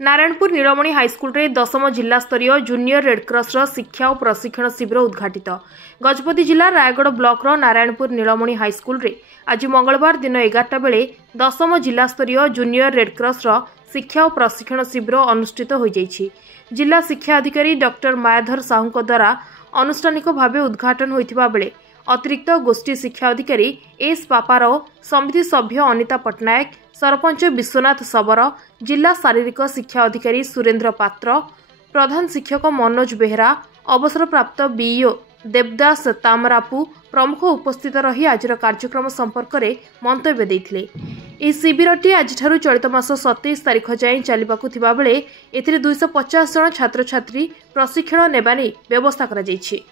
नारायणपुर नीलमणि high school रे 10म जिला स्तरीय जूनियर रेडक्रॉस शिक्षा और प्रशिक्षण शिविर उद्घाटित। गजपति जिला रायगढ़ ब्लॉक नारायणपुर नीलमणि हाईस्कल रे आज मंगलवार दिन 11टा बेले 10म जिला स्तरीय जूनियर रेडक्रॉस शिक्षा और प्रशिक्षण शिविर अनुष्ठित हो जाइछि। जिला शिक्षा अधिकारी डॉक्टर मायाधर साहू द्वारा अनुष्ठानिक भाव उद्घाटन होइथिबा बेले अतिरिक्त गोष्ठी शिक्षा अधिकारी एस पापाराव, समिति सभ्य अनिता पट्टनायक, सरपंच विश्वनाथ सबर, जिला शारीरिक शिक्षा अधिकारी सुरेंद्र पात्र, प्रधान शिक्षक मनोज बेहरा, अवसरप्राप्त बीईओ देवदास तामरापु प्रमुख उपस्थित रही आज कार्यक्रम संपर्क में मंतव्य देथिले। यह शिविरटी आज चलित मास 27 तारिख जाए चलवाकू थिबा बेले एथिरे 250 जन छात्र छात्री प्रशिक्षण नेबा नै व्यवस्था करा जायछि।